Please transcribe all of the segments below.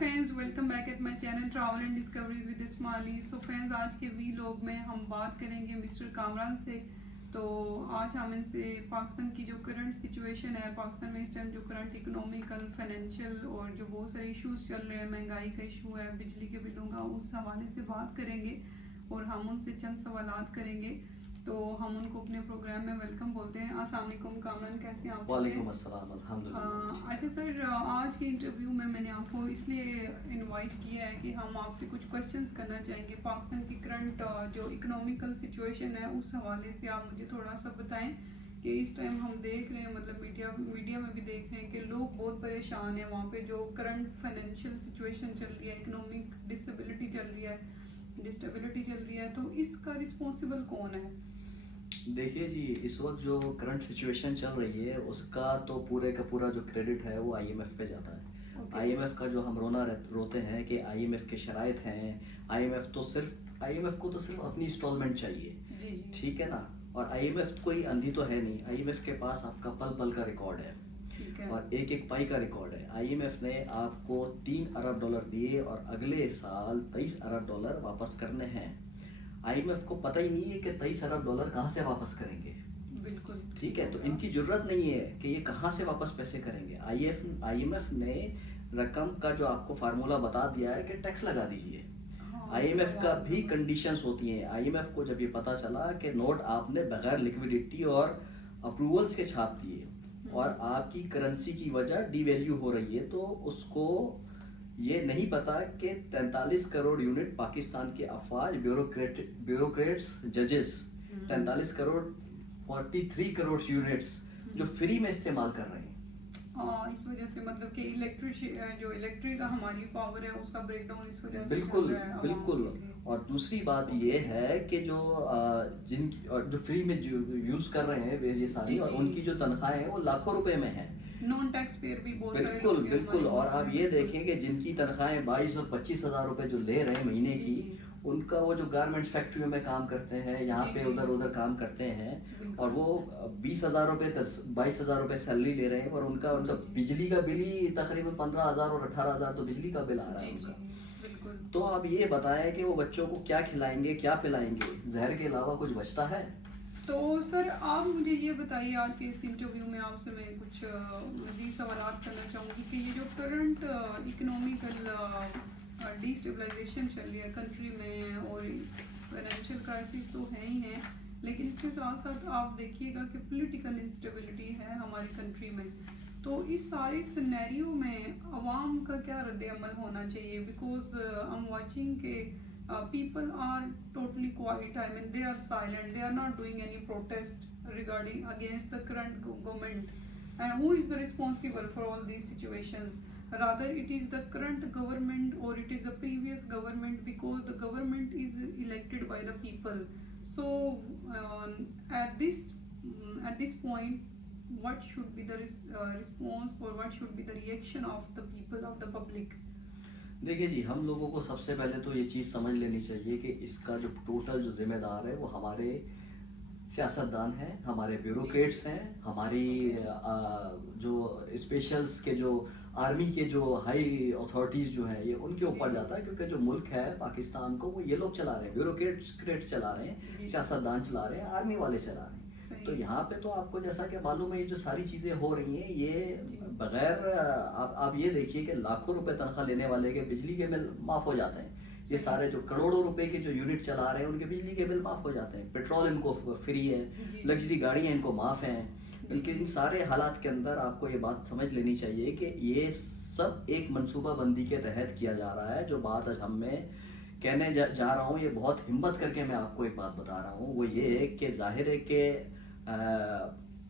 Friends, welcome back at my channel travel and discoveries with Ismaili. So friends, आज के vlog में हम बात करेंगे मिस्टर कामरान से। तो आज हम इनसे पाकिस्तान की जो करंट सिचुएशन है, पाकिस्तान में इस टाइम जो करंट इकोनॉमिकल, फाइनेंशियल और जो बहुत सारे इश्यूज चल रहे हैं, महंगाई का इशू है, बिजली के बिलों का, उस हवाले से बात करेंगे और हम उनसे चंद सवालात करेंगे। तो हम उनको अपने प्रोग्राम में वेलकम बोलते हैं। अस्सलाम वालेकुम कामरान, कैसे हैं आप? वालेकुम अस्सलाम, अल्हम्दुलिल्लाह। अच्छा सर, आज के इंटरव्यू में मैंने आपको इसलिए इनवाइट किया है कि हम आपसे कुछ क्वेश्चंस करना चाहेंगे पाकिस्तान की करंट जो इकोनॉमिकल सिचुएशन है, उस हवाले से आप मुझे थोड़ा सा बताएं कि इस टाइम हम देख रहे हैं, मतलब मीडिया में भी देख रहे हैं कि लोग बहुत परेशान हैं। वहाँ पे जो करंट फाइनेंशियल सिचुएशन चल रही है, इकोनॉमिक डिस्टेबिलिटी चल रही है, तो इसका रिस्पॉन्सिबल कौन है? देखिए जी, इस वक्त जो करंट सिचुएशन चल रही है उसका तो पूरे का पूरा जो क्रेडिट है वो आईएमएफ पे जाता है। आईएमएफ का जो हम रोते हैं कि आईएमएफ के शराइत हैं, आईएमएफ को तो सिर्फ अपनी इंस्टॉलमेंट चाहिए। जी जी। ठीक है ना। और आईएमएफ कोई अंधी तो है नहीं, आईएमएफ के पास आपका पल पल का रिकॉर्ड है। ठीक है। और एक एक पाई का रिकॉर्ड है। आईएमएफ ने आपको $3 अरब दिए और अगले साल $23 अरब वापस करने हैं। आईएमएफ को पता ही नहीं है कि $23 अरब कहाँ से वापस करेंगे। बिल्कुल ठीक है, तो इनकी जरूरत नहीं है कि ये कहाँ से वापस पैसे करेंगे। आईएमएफ ने रकम का जो आपको फार्मूला बता दिया है कि टैक्स लगा दीजिए। आईएमएफ का भी कंडीशंस होती हैं। आईएमएफ को जब ये पता चला कि नोट आपने बगैर लिक्विडिटी और अप्रूवल्स के छाप दिए और आपकी करेंसी की वजह डिवैल्यू हो रही है, तो उसको ये नहीं पता कि 43 करोड़ यूनिट पाकिस्तान के अफवाज, ब्यूरोक्रेट्स, जजेस 43 करोड़ 43 करोड़ यूनिट्स जो फ्री में इस्तेमाल कर रहे हैं। इस वजह से मतलब कि इलेक्ट्रिक का हमारी पावर है उसका ब्रेकडाउन इस वजह से बिल्कुल चल रहा है बिल्कुल। और दूसरी बात ये है कि जो फ्री में जो यूज कर रहे हैं ये सारी, और उनकी जो तनख्वाहें हैं वो लाखों रुपए में है। नॉन टैक्स पेयर भी बहुत सारे बिल्कुल बिल्कुल। और आप ये देखें कि जिनकी तनख्वाहें 22 और 25 हज़ार रुपए जो ले रहे हैं महीने की, उनका वो जो गारमेंट्स फैक्ट्रियों में काम करते हैं, यहाँ पे उधर काम करते हैं, और वो 20,000 रुपए 22,000 रुपए सैलरी ले रहे हैं, और उनका बिजली का बिल ही तकरीबन 15,000 और 18,000 तो बिजली का बिल आ रहा है उनका। तो आप ये बताएं कि वो बच्चों को क्या खिलाएंगे, क्या पिलाएंगे, जहर के अलावा कुछ बचता है? तो सर, आप मुझे ये बताइए, आज के इस इंटरव्यू में आपसे मैं कुछ मज़ीद सवाल करना चाहूँगी कि ये जो करंट इकोनॉमिकल डिस्टेबलाइजेशन चल रही है कंट्री में, और फाइनेंशियल क्राइसिस तो है ही है, लेकिन इसके साथ साथ आप देखिएगा कि पॉलिटिकल इंस्टेबिलिटी है हमारी कंट्री में। तो इस सारे सिनेरियो में अवाम का क्या रद्द-ए-अमल होना चाहिए? बिकॉज आई एम वाचिंग के people are totally quiet. I mean, they are silent. They are not doing any protest regarding against the current government. And who is the responsible for all these situations? Rather, it is the current government or it is the previous government, because the government is elected by the people. So, at this point, what should be the response, or what should be the reaction of the people, of the public? देखिए जी, हम लोगों को सबसे पहले तो ये चीज़ समझ लेनी चाहिए कि इसका जो टोटल जो जिम्मेदार है वो हमारे सियासतदान हैं, हमारे ब्यूरोक्रेट्स हैं, हमारी जो स्पेशल्स के जो आर्मी के जो हाई अथॉरिटीज़ जो हैं, ये उनके ऊपर जाता है, क्योंकि जो मुल्क है पाकिस्तान को वो ये लोग चला रहे हैं, ब्यूरोक्रेट्स चला रहे हैं, सियासतदान चला रहे हैं, आर्मी वाले चला रहे हैं। तो यहाँ पे तो आपको जैसा कि मालूम है, ये जो सारी चीज़ें हो रही हैं ये बगैर आप ये देखिए कि लाखों रुपए तनख्वाह लेने वाले के बिजली के बिल माफ़ हो जाते हैं। ये सारे जो करोड़ों रुपए के जो यूनिट चला रहे हैं उनके बिजली के बिल माफ़ हो जाते हैं, पेट्रोल इनको फ्री है, लग्जरी गाड़ियाँ इनको माफ़ हैं। इनके इन सारे हालात के अंदर आपको ये बात समझ लेनी चाहिए कि ये सब एक मनसूबाबंदी के तहत किया जा रहा है। जो बात आज मैं कहने जा रहा हूँ, ये बहुत हिम्मत करके मैं आपको एक बात बता रहा हूँ, वो ये है कि जाहिर है कि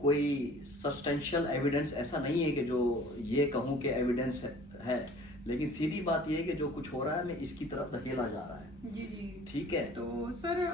कोई सब्सटेंशियल एविडेंस ऐसा नहीं है कि जो ये कहूँ कि एविडेंस है, लेकिन सीधी बात ये है कि जो कुछ हो रहा है मैं इसकी तरफ धकेला जा रहा है। जी जी, ठीक है। तो सर,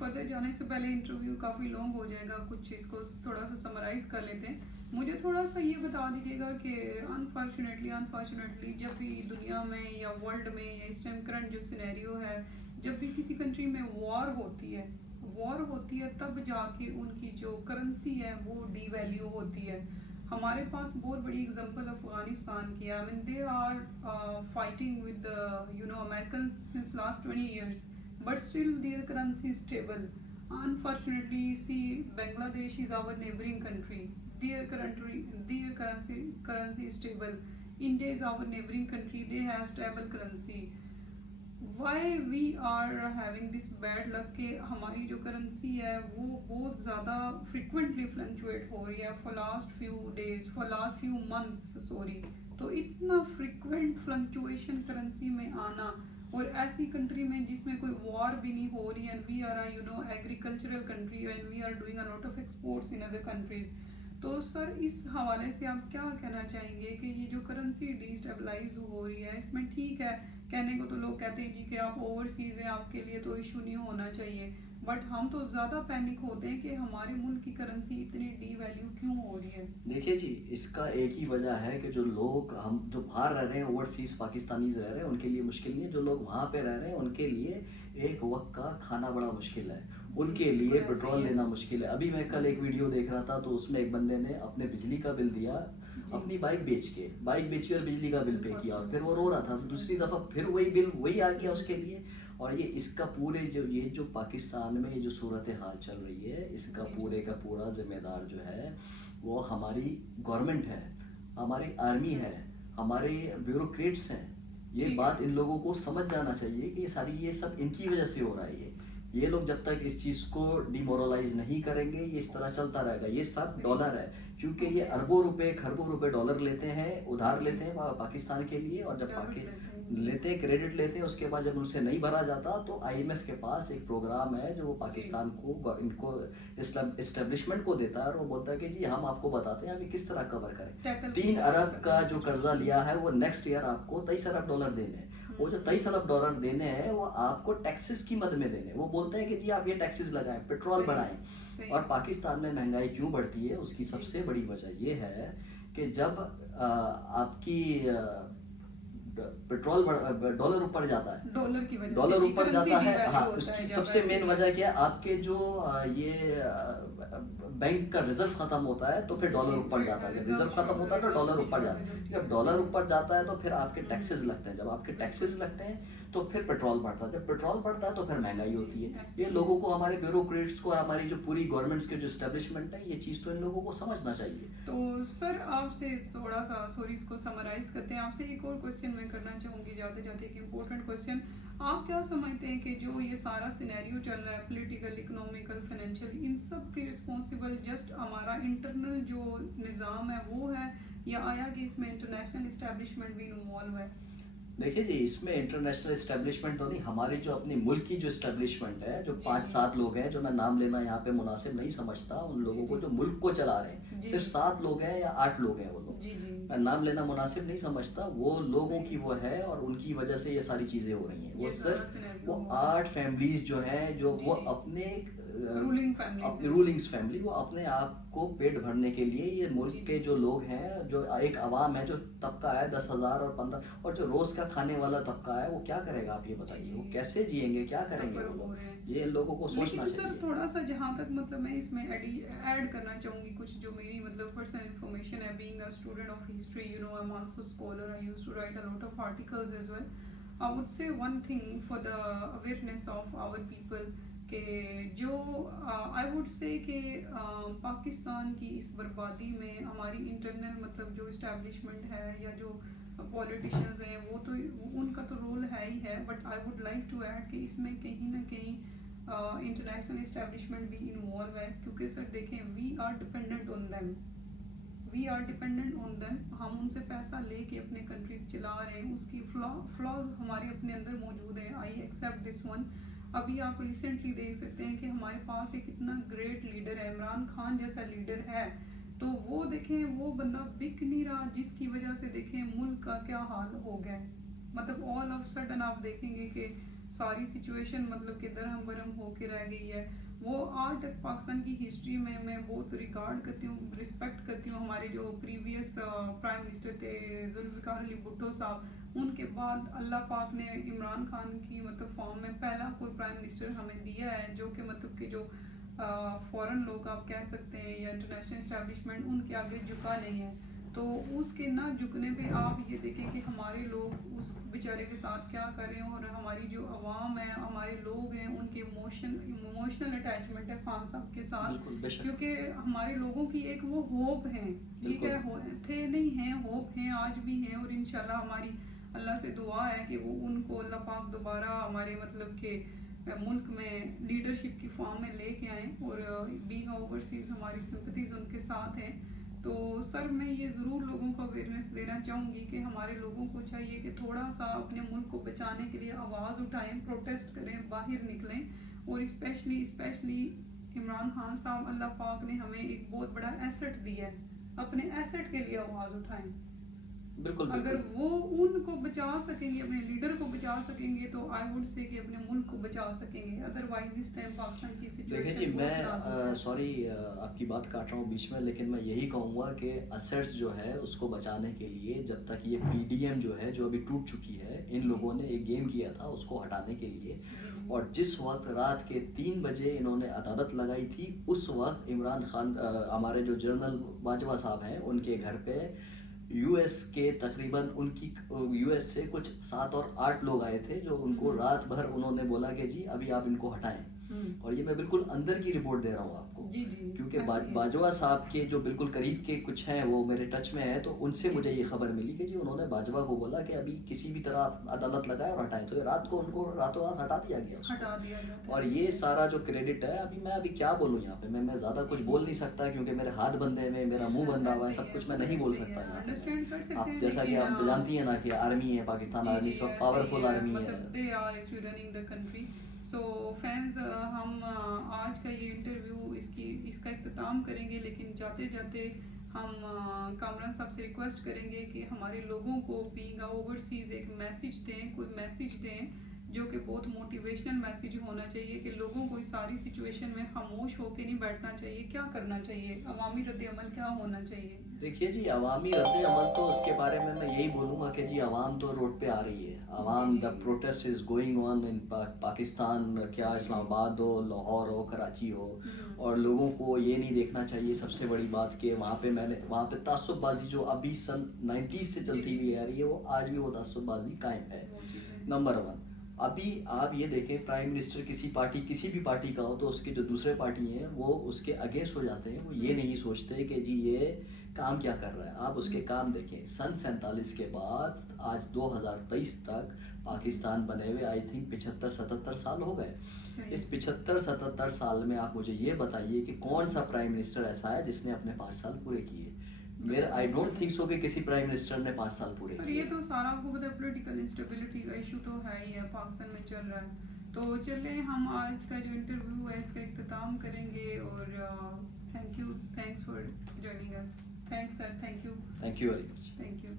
फर्दर जाने से पहले इंटरव्यू काफ़ी लॉन्ग हो जाएगा, कुछ इसको थोड़ा सा समराइज कर लेते हैं। मुझे थोड़ा सा ये बता दीजिएगा कि अनफॉर्चुनेटली जब भी दुनिया में या वर्ल्ड में या इस टाइम करंट जो सिनेरियो है, जब भी किसी कंट्री में वॉर होती है तब जाके उनकी जो करेंसी है वो डीवैल्यू होती है। हमारे पास बहुत बड़ी एग्जांपल अफगानिस्तान की है। I mean they are fighting with American since last 20 years, but still their currency stable. Unfortunately, see, Bangladesh is our neighboring country. Their currency is stable. India is our neighboring country. They have stable currency. Why we are having this bad luck कि हमारी जो currency है वो बहुत ज़्यादा frequently fluctuate हो रही है for last few days, for last few months, sorry। तो इतना frequent fluctuation करेंसी में आना, और ऐसी कंट्री में जिसमें कोई वॉर भी नहीं हो रही, and we are agricultural country and we are doing a lot of exports in other countries. तो सर इस हवाले से आप क्या कहना चाहेंगे कि ये जो करेंसी डिस्टेबलाइज हो रही है, इसमें ठीक है कहने को तो लोग कहते हैं जी कि आप ओवरसीज हैं, आपके लिए तो इशू नहीं होना चाहिए, बट हम तो ज़्यादा पैनिक होते हैं कि हमारे मुल्क की करेंसी इतनी डी वैल्यू क्यों हो रही है। देखिए जी, इसका एक ही वजह है कि जो लोग हम जो बाहर रह रहे हैं, ओवरसीज पाकिस्तानीज रह रहे हैं, उनके लिए मुश्किल नहीं है। जो लोग वहाँ पे रह रहे हैं उनके लिए एक वक्त का खाना बड़ा मुश्किल है, उनके लिए पेट्रोल लेना मुश्किल है। अभी मैं कल एक वीडियो देख रहा था तो उसमें एक बंदे ने अपने बिजली का बिल दिया, अपनी बाइक बेची और बिजली का बिल पे किया, और फिर वो रो रहा था। तो दूसरी दफा फिर वही बिल वही आ गया उसके लिए। और ये इसका पूरे जो पाकिस्तान में ये जो सूरत हाल चल रही है, इसका पूरे का पूरा जिम्मेदार जो है वो हमारी गवर्नमेंट है, हमारी आर्मी है, हमारे ब्यूरोक्रेट्स हैं। ये बात इन लोगों को समझ जाना चाहिए कि ये सब इनकी वजह से हो रहा है। ये लोग जब तक इस चीज़ को डिमोरलाइज नहीं करेंगे, ये इस तरह चलता रहेगा। ये सब डॉलर है, क्योंकि ये अरबों रुपए खरबों रुपए डॉलर लेते हैं, उधार लेते हैं पाकिस्तान के लिए, और जब लेते हैं क्रेडिट लेते हैं, उसके बाद जब उनसे नहीं भरा जाता तो आईएमएफ के पास एक प्रोग्राम है जो वो पाकिस्तान को इनको एस्टेब्लिशमेंट को देता है, और वो बोलता है कि जी हम आपको बताते हैं हमें किस तरह कवर करें। 3 अरब का जो कर्जा लिया है वो नेक्स्ट ईयर आपको 23 अरब डॉलर देने हैं। वो जो 23 अरब डॉलर देने हैं वो आपको टैक्सेस की मद में देने। वो बोलते हैं कि जी आप ये टैक्सेस लगाएं, पेट्रोल बढ़ाएं। और पाकिस्तान में महंगाई क्यों बढ़ती है, उसकी सबसे बड़ी वजह ये है कि जब आपकी पेट्रोल डॉलर ऊपर जाता है, डॉलर ऊपर जाता है, हाँ, उसकी सबसे मेन वजह क्या है, आपके जो ये बैंक का रिजर्व खत्म होता है तो फिर डॉलर ऊपर जाता है। जब रिजर्व खत्म होता है तो डॉलर ऊपर जाता है। जब डॉलर ऊपर जाता है तो फिर आपके टैक्सेस लगते हैं, जब आपके टैक्सेस लगते हैं तो फिर पेट्रोल बढ़ता है, जब पेट्रोल बढ़ता है तो फिर महंगाई होती है। ये लोगों को, हमारे ब्यूरोक्रेट्स को, हमारी जो पूरी गवर्नमेंट्स के जो एस्टेब्लिशमेंट है, ये चीज़ तो इन लोगों को समझना चाहिए। तो सर आपसे थोड़ा सा सॉरी इसको समराइज करते हैं, आपसे एक और क्वेश्चन मैं करना चाहूँगी जाते जाते, एक इम्पोर्टेंट क्वेश्चन। आप क्या समझते हैं कि जो ये सारा सिनेरियो चल रहा है, पॉलिटिकल, इकोनॉमिकल, फाइनेंशियल, इन सब के रिस्पॉन्सिबल जस्ट हमारा इंटरनल जो निज़ाम है वो है, या आया कि इसमें इंटरनेशनल इस्टेब्लिशमेंट भी इन्वॉल्व है? देखिए जी, इसमें इंटरनेशनल एस्टेब्लिशमेंट तो नहीं, हमारी जो अपनी मुल्क की जो एस्टेब्लिशमेंट है, जो 5-7 लोग हैं, जो मैं नाम लेना यहाँ पे मुनासिब नहीं समझता, उन लोगों को जो मुल्क को चला रहे हैं, सिर्फ 7 लोग हैं या 8 लोग हैं वो लोग, मैं नाम लेना मुनासिब नहीं समझता। वो लोगों की वो है और उनकी वजह से ये सारी चीजें हो रही हैं। वो सिर्फ वो 8 फैमिलीज जो हैं, जो वो अपने रूलिंग फैमिली, वो अपने आप को पेट भरने के लिए, ये मुल्क के जो लोग हैं, जो एक अवाम है, जो तबका है 10,000 और 15, और जो रोज का खाने वाला तबका है, वो क्या करेगा आप ये बताइए? वो कैसे जिएंगे, क्या करेंगे वो लोग? ये लोगों को सोचना चाहिए। सर थोड़ा सा जहाँ तक मतलब मैं इसमें ऐड करना चाहूँगी कुछ जो मेरी मतलब पर्सनल इन्फॉर्मेशन है, being a student of history, you know, I am also scholar, I used to write a lot of articles as well. I would say one thing for the awareness of our people कि जो आई would से कि पाकिस्तान की इस बर्बादी में हमारी internal मतलब जो इस्टेब्लिशमेंट है या जो पॉलिटिशियंस हैं, वो तो उनका तो रोल है ही है, but I would like to add कि इसमें कहीं ना कहीं इंटरनेशनल इस्टेब्लिशमेंट भी इन्वॉल्व है, क्योंकि सर देखें, we are dependent on them, हम उनसे पैसा लेके अपने कंट्रीज चला रहे हैं, उसकी फ्लॉज हमारे अपने अंदर मौजूद है। I accept this one. अभी आप रिसेंटली देख सकते हैं कि हमारे पास एक इतना ग्रेट लीडर है, इमरान खान जैसा लीडर है, तो वो देखें वो बंदा बिक नहीं रहा, जिसकी वजह से देखें मुल्क का क्या हाल हो गया है। मतलब ऑल ऑफ सडन आप देखेंगे कि सारी सिचुएशन मतलब कि दरहम बरहम होके रह गई है। वो आज तक पाकिस्तान की हिस्ट्री में मैं बहुत रिगार्ड करती हूँ, रिस्पेक्ट करती हूँ। हमारे जो प्रीवियस प्राइम मिनिस्टर थे जुल्फ़िकार अली भुट्टो साहब, उनके बाद अल्लाह पाक ने इमरान खान की मतलब फॉर्म में पहला कोई प्राइम मिनिस्टर हमें दिया है जो कि मतलब कि जो फॉरेन लोग आप कह सकते हैं या इंटरनेशनल इस्टेब्लिशमेंट उनके आगे झुका नहीं है। तो उसके ना झुकने पे आप ये देखें कि हमारे लोग उस बेचारे के साथ क्या कर रहे हैं, और हमारी जो आवाम है, हमारे लोग हैं, उनके इमोशनल अटैचमेंट है खान साहब के साथ। बिल्कुल, बेशक। क्योंकि हमारे लोगों की एक वो होप है, ठीक है, थे नहीं हैं, होप हैं, आज भी हैं, और इंशाल्लाह हमारी अल्लाह से दुआ है कि वो उनको अल्लाह पाक दोबारा हमारे मतलब के मुल्क में लीडरशिप की फॉर्म में लेके आए, और बीइंग ओवरसीज हमारी सिंपथीज उनके साथ हैं। तो सर मैं ये ज़रूर लोगों को अवेयरनेस देना चाहूँगी कि हमारे लोगों को चाहिए कि थोड़ा सा अपने मुल्क को बचाने के लिए आवाज़ उठाएं, प्रोटेस्ट करें, बाहर निकलें, और स्पेशली इमरान खान साहब, अल्लाह पाक ने हमें एक बहुत बड़ा एसेट दिया है, अपने एसेट के लिए आवाज़ उठाएं। बिल्कुल, अगर बिल्कुल। वो उनको बचा सकेंगे, अपने लीडर को बचा सकेंगे, तो आई वुड से कि अपने मुल्क को बचा सकेंगे। अदरवाइज इस टाइम पाकिस्तान की देखिए जी, सिचुएशन बहुत नाजुक है। मैं सॉरी आपकी बात काट रहा हूँ बीच में, लेकिन मैं यही कहूँगा कि असेट्स जो है उसको बचाने के लिए, जब तक ये पीडीएम जो है जो अभी टूट चुकी है, इन लोगों ने एक गेम किया था उसको हटाने के लिए, और जिस वक्त रात के 3 बजे इन्होंने अदालत लगाई थी, उस वक्त इमरान खान हमारे जो जनरल बाजवा साहब हैं उनके घर पे यूएस के तकरीबन उनकी यूएस से कुछ 7 और 8 लोग आए थे, जो उनको रात भर उन्होंने बोला कि जी अभी आप इनको हटाएं। और ये मैं बिल्कुल अंदर की रिपोर्ट दे रहा हूँ आपको, जी, क्योंकि ऐसे ही है। बाजवा साहब के जो बिल्कुल करीब के कुछ हैं वो मेरे टच में है, तो उनसे मुझे ये खबर मिली कि जी उन्होंने बाजवा को बोला कि अभी किसी भी तरह अदालत लगाए और हटाएं, तो ये रात को उनको रातों रात हटा दिया गया उसको। हटा दिया जाता है। और ये सारा जो क्रेडिट है, मैं अभी क्या बोलूँ यहाँ पे, मैं ज़्यादा कुछ बोल नहीं सकता, क्योंकि मेरे हाथ बंधे हैं, मेरा मुंह बंधा हुआ है, सब कुछ मैं नहीं बोल सकता यहाँ पे। अंडरस्टैंड कर सकते आप हैं, जैसा कि लेकिन आप जानती हैं ना कि आर्मी है, पाकिस्तान आर्मी सब पावरफुल आर्मी है। मतलब they are actually running the country. So fans, हम आज का ये इंटरव्यू इसका इख्तिताम करेंगे, लेकिन जाते जाते हम कामरान साहब से रिक्वेस्ट करेंगे कि हमारे लोगों को बीइंग ओवरसीज एक मैसेज दें, कोई मैसेज दें जो कि बहुत मोटिवेशनल मैसेज होना चाहिए, कि लोगों को इस सारी सिचुएशन में खामोश होकर नहीं बैठना चाहिए। क्या करना चाहिए, अवामी रद्द-ए-अमल क्या होना चाहिए? देखिए जी, अवामी रद्द-ए-अमल तो उसके बारे में मैं यही बोलूँगा कि जी अवाम तो रोड पे आ रही है। अवाम, the protest is going on in Pakistan, क्या इस्लामाबाद हो, लाहौर हो, कराची हो, और लोगों को ये नहीं देखना चाहिए सबसे बड़ी बात कि वहाँ पे तासुबबाज़ी जो अभी सन 90s से चलती हुई आ रही है, वो आज भी वो तासुबबाज़ी कायम है। नंबर 1, अभी आप ये देखें, प्राइम मिनिस्टर किसी भी पार्टी का हो, तो उसके जो दूसरे पार्टी हैं वो उसके अगेंस्ट हो जाते हैं। वो ये नहीं सोचते कि जी ये काम क्या कर रहा है। आप उसके काम देखें, सन 47 के बाद आज 2023 तक पाकिस्तान बने हुए आई थिंक 75-77 साल हो गए। इस 75-77 साल में आप मुझे ये बताइए कि कौन सा प्राइम मिनिस्टर ऐसा है जिसने अपने 5 साल पूरे किए। आई डोंट थिंक सो कि किसी प्राइम मिनिस्टर ने 5 साल पूरे सर, किए। ये तो सारा आपको पता है, पॉलिटिकल इंस्टेबिलिटी का इशू तो है ही है, पाकिस्तान में चल रहा है। तो चले हम आज का जो इंटरव्यू है इसका इख्तिताम करेंगे, और thanks for joining us. Thanks sir, thank you very much. Thank you.